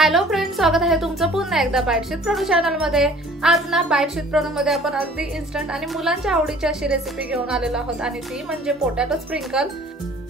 Hello friends, स्वागत आहे तुमचं पुन्हा एकदा बाईटशीट प्रोडू चॅनल मध्ये। आज ना बाईटशीट प्रोडू मध्ये आपण अगदी इन्स्टंट आणि मुलांच्या आवडीची अशी रेसिपी घेऊन आलेलो आहोत आणि ती म्हणजे पोटॅटो स्प्रिंकल।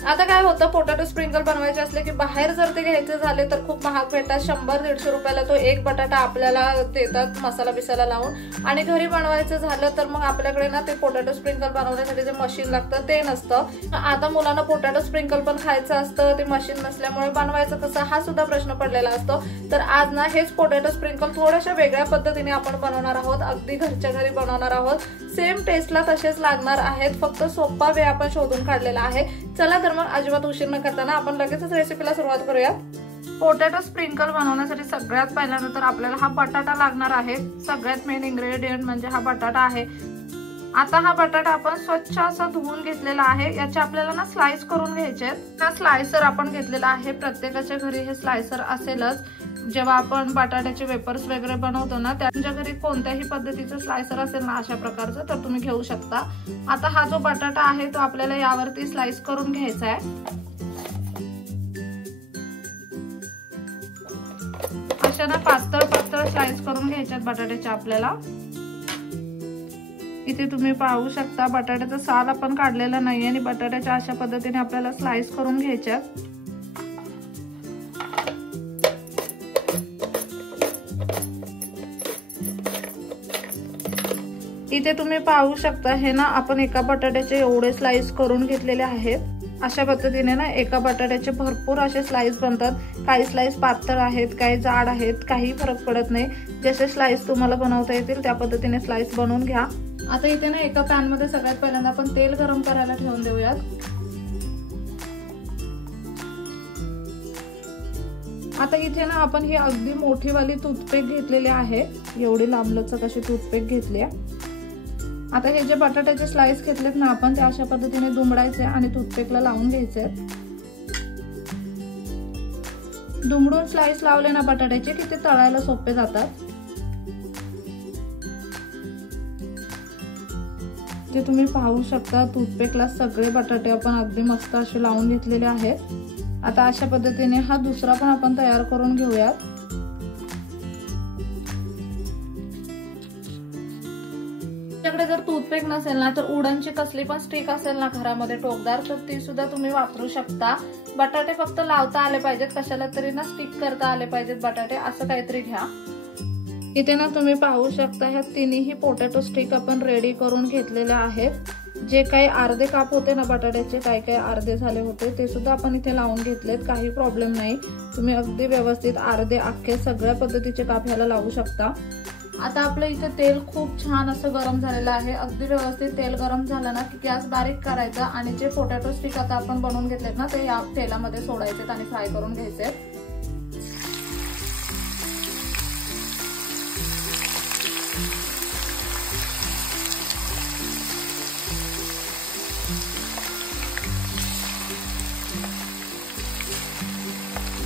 आता काय होतं, पोटॅटो स्प्रिंकल बनवायचे असले की बाहेर जर ते घ्यायचे झाले तर खूप महाग भेटतात। 100-150 रुपयाला तो एक बटाटा आपल्याला देतात मसाला बिसाला लावून। आणि घरी बनवायचं झालं तर मग आपल्याकडे ना ते पोटॅटो स्प्रिंकल बनवण्यासाठी जे मशीन लागतं ते नसतं। आता मुलांना पोटॅटो स्प्रिंकल पण खायचं असतं, ते मशीन नसल्यामुळे बनवायचं कसं हा सुद्धा प्रश्न पडलेला असतो। तर आज ना हेच पोटॅटो स्प्रिंकल थोड्याशा वेगळ्या पद्धतीने आपण बनवणार आहोत, अगदी घरच्या घरी बनवणार आहोत। सेम टेस्टला तसेच लागणार आहेत, फक्त सोपा वे आपण शोधून काढलेला आहे। चला तर मग अजिबात उशीर न करताना आपण लगेचच रेसिपीला सुरुवात करूया। पोटॅटो स्प्रिंकल बनवण्यासाठी सगळ्यात पहिल्यांदा तर आपल्याला हा बटाटा लागणार आहे। सगळ्यात मेन इन्ग्रेडियंट म्हणजे हा बटाटा आहे। आता हा बटाटा आपण स्वच्छ असा धुवून घेतलेला आहे। याचे आपल्याला ना स्लाइस करून घ्यायचे आहेत। हा स्लाइसर आपण घेतलेला आहे, प्रत्येकाच्या घरी हे स्लाइसर असेलच। जेव्हा आपण बटाट्याचे वेपर्स वगैरे बनवतो ना, त्यांच्या घरी कोणत्याही पद्धतीचं स्लाइसर असेल ना अशा प्रकारचं तर तुम्ही घेऊ शकता। आता हा जो बटाटा आहे तो आपल्याला यावरती स्लाइस करून घ्यायचा आहे। अशा ना पातळ पातळ स्लाइस करून घ्यायच्यात बटाट्याच्या आपल्याला। इथे तुम्ही पाहू शकता बटाट्याचा साल आपण काढलेला नाही आणि बटाट्याच्या अशा पद्धतीने आपल्याला स्लाइस करून घ्यायच्यात। इथे तुम्ही पाहू शकता हे ना आपण एका बटाट्याचे एवढे स्लाइस करून घेतलेले आहेत। अशा पद्धतीने ना एका बटाट्याचे भरपूर असे स्लाइस बनतात। काही स्लाइस पातळ आहेत, काही जाड आहेत, काही फरक पडत नाही। जसे स्लाइस तुम्हाला बनवता येतील त्या पद्धतीने स्लाइस बनवून घ्या। आता इथे ना एका पॅन मध्ये सगळ्यात पहिल्यांदा आपण तेल गरम करायला ठेवून देऊयात। आता इथे ना आपण ही अगदी मोठी वाली टूथपेक घेतलेली आहे, एवढी लांबलचक अशी टूथपेक घेतली आहे। आता हे जे बटाट्याचे स्लाइस घेतलेत ना आपण ते अशा पद्धतीने दुमडायचे आणि टूथपेकला लावून घ्यायचे। दुमडून स्लाइस लावले ना बटाट्याचे की ते तळायला सोपे जातात। जे तुम्ही पाहू शकता टूथपेकला सगळे बटाटे आपण अगदी मस्त असे लावून घेतलेले आहेत। आता अशा पद्धतीने हा दुसरा पण आपण तयार करून घेऊयात। तुमच्याकडे जर टूथपेक नसेल ना तर उडनची कसली पण स्टिक असेल ना घरामध्ये टोकदार तर ती सुद्धा तुम्ही वापरू शकता। बटाटे फक्त लावता आले पाहिजेत, कशाला तरी ना स्टिक करता आले पाहिजेत बटाटे, असं काहीतरी घ्या। इथे ना तुम्ही पाहू शकता ह्या तिन्ही पोटॅटो स्टिक आपण रेडी करून घेतलेल्या आहेत। जे काही अर्धे काप होते ना बटाट्याचे, काही अर्धे झाले होते ते सुद्धा आपण इथे लावून घेतलेत, काही प्रॉब्लेम नाही। तुम्ही अगदी व्यवस्थित अर्धे अख्खे सगळ्या पद्धतीचे काप ह्याला लावू शकता। आता आपलं इथे तेल खूप छान असं गरम झालेलं आहे। अगदी व्यवस्थित तेल गरम झालं ना की गॅस बारीक करायचा आणि जे पोटॅटो स्टिक आता आपण बनवून घेतलेत ना ते या तेलामध्ये सोडायचे आणि फ्राय करून घ्यायचे।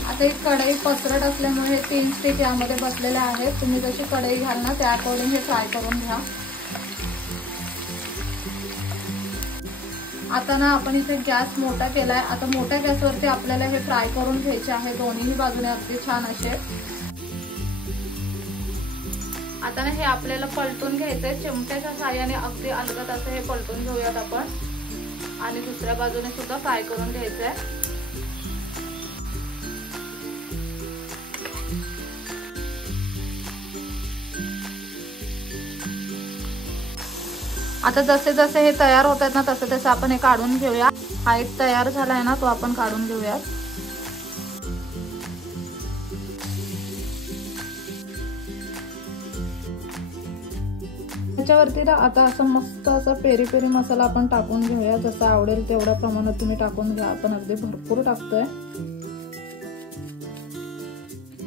आता एक कढई पसरट असल्यामुळे 3 स्टिक यामध्ये बसलेले आहेत। तुम्ही जशी कढई घाल ना त्या अकॉर्डिंग हे फ्राय करून घ्या। आता ना आपण इथे गॅस मोठा केलाय। आता मोठ्या गॅसवरती आपल्याला हे फ्राय करून घ्यायचे आहे, दोन्ही बाजूने अगदी छान असे। आता ना हे आपल्याला पलटून घ्यायचंय, चिमट्याच्या साहाय्याने अगदी अलगद असं हे पलटून घेऊयात आपण आणि दुसऱ्या बाजूने सुद्धा फ्राय करून घ्यायचंय। आता जसे जसे हे तयार होत आहेत ना तसे तसे आपण हे काढून घेऊया। हा एक तयार झालाय ना तो आपण काढून घेऊयात। त्याच्यावरती ना आता असं मस्त असं पेरी पेरी मसाला आपण टाकून घेऊया। जसं आवडेल तेवढ्या प्रमाणात तुम्ही टाकून घ्या, आपण अगदी भरपूर टाकतोय।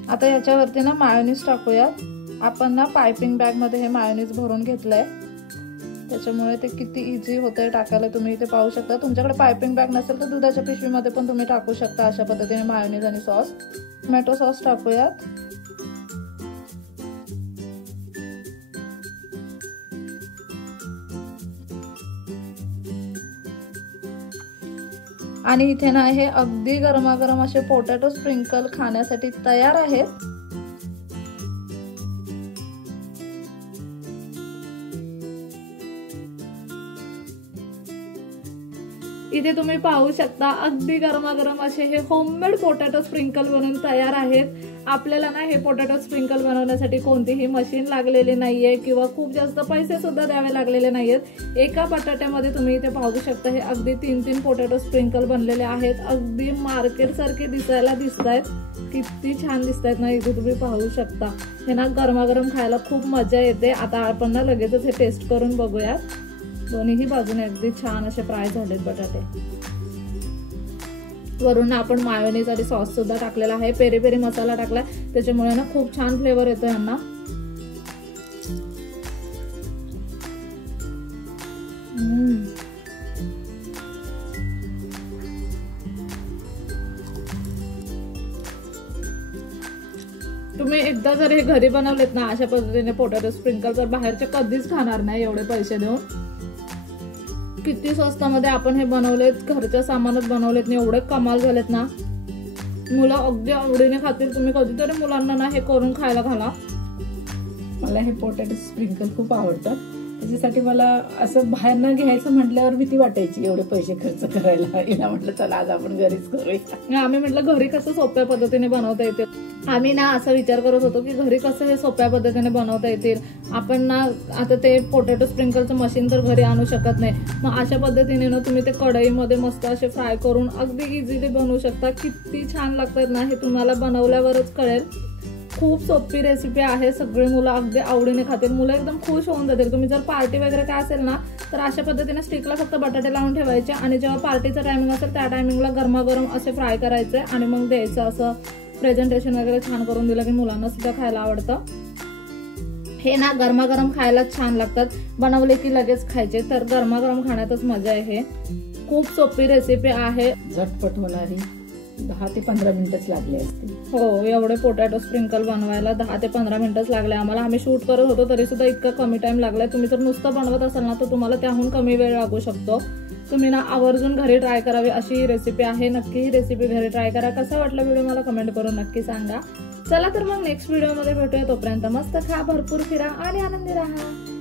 आता याच्यावरती ना मायोनीज टाकूयात। आपण ना पायपिंग बॅग मध्ये हे मायोनीज भरून घेतलंय, त्याच्यामुळे ते किती इझी होतंय टाकायला तुम्ही इथे पाहू शकता। तुमच्याकडे पायपिंग बॅग नसेल तर दुधाच्या पिशवीमध्ये पण तुम्ही टाकू शकता अशा पद्धतीने मायोनीज आणि सॉस। Tomato sauce टाकूयात। आणि इथे ना हे अगदी गरमागरम असे पोटॅटो स्प्रिंकल खाण्यासाठी तयार आहेत। इथे तुम्ही पाहू शकता अगदी गरमागरम असे हे होममेड पोटॅटो स्प्रिंकल बनवून तयार आहेत. आपल्याला ना हे पोटॅटो स्प्रिंकल बनवण्यासाठी कोणतीही मशीन लागलेली नाहीये किंवा खूप जास्त पैसे सुद्धा द्यावे लागलेले नाहीयेत. एका बटाट्यामध्ये तुम्ही इथे पाहू शकता हे अगदी 3-3 पोटॅटो स्प्रिंकल बनलेले आहेत. अगदी मार्केट सारखे दिसायला दिसतायत. किती छान दिसतायत ना, इथे तुम्ही पाहू शकता. हे ना गरमागरम खायला खूप मजा येते. आता आपण ना लगेचच हे टेस्ट करून बघूयात. दोन्हीही बाजूने अगदी छान असे फ्राय झालेत बटाटे. वरून आपण मायोनीज आणि सॉस सुद्धा टाकलेला आहे. पेरी पेरी मसाला टाकलाय, त्याच्यामुळे ना खूप छान फ्लेवर येतो यांना. तुम्ही एकदा जर हे घरी बनवलेत ना अशा पद्धतीने पोटॅटो स्प्रिंकल, तर बाहेरचे कधीच खाणार नाही एवढे पैसे देऊन. किती स्वस्तामध्ये आपण हे बनवलेत, घरच्या सामानात बनवलेत, एवढे कमाल झालेत ना. मुलं अगदी आवडीने खातील. तुम्ही कधीतरी मुलांना ना हे करून खायला घाला. मला हे पोटॅटो स्प्रिंकल खूप आवडतात. त्याच्यासाठी मला असं बाहेर न घ्यायचं म्हटल्यावर भीती वाटायची एवढे पैसे खर्च करायला. हिला म्हटलं चला आज आपण घरीच करूया. आम्ही म्हटलं घरी कसं सोप्या पद्धतीने बनवता येते. आम्ही ना असा विचार करत होतो की घरी कसं हे सोप्या पद्धतीने बनवता येतील. आपण ना आता ते पोटॅटो स्प्रिंकलचं मशीन तर घरी आणू शकत नाही. मग अशा पद्धतीने ना तुम्ही ते कढईमध्ये मस्त असे फ्राय करून अगदी इझिली बनवू शकता. किती छान लागतात ना, हे तुम्हाला बनवल्यावरच कळेल. खूप सोपी रेसिपी आहे. सगळी मुलं अगदी आवडीने खातील. मुलं एकदम खुश होऊन जातील. तुम्ही जर पार्टी वगैरे काय असेल ना, तर अशा पद्धतीने स्टिकला फक्त बटाटे लावून ठेवायचे आणि जेव्हा पार्टीचं टायमिंग असेल त्या टायमिंगला गरमागरम असे फ्राय करायचे आणि मग द्यायचं. असं प्रेझेंटेशन वगैरे छान करून दिलं की मुलांना सुद्धा खायला आवडतं. हे ना गरमागरम खायला छान लागतात. बनवले की लगेच खायचे, तर गरमागरम खाण्यातच मजा आहे. हे खूप सोपी रेसिपी आहे, झटपट होणारी. 10 ते 15 मिनिटच लागले असतील. हो, एवढे पोटॅटो स्प्रिंकल बनवायला 10 ते 15 मिनिटच लागले आम्हाला. आम्ही शूट करत होतो तरी सुद्धा इतका कमी टाइम लागलाय. तुम्ही जर नुसतं बनवत असाल ना तर तुम्हाला त्याहून कमी वेळ लागू शकतो. तुम्ही ना आवर्जून घरी ट्राय करावी अशी रेसिपी आहे. नक्की ही रेसिपी घरी ट्राय करा. कसा वाटला व्हिडिओ मला कमेंट करून नक्की सांगा. चला तर मग नेक्स्ट व्हिडिओ मध्ये भेटूया. तोपर्यंत मस्त खा, भरपूर फिरा आणि आनंदी राहा.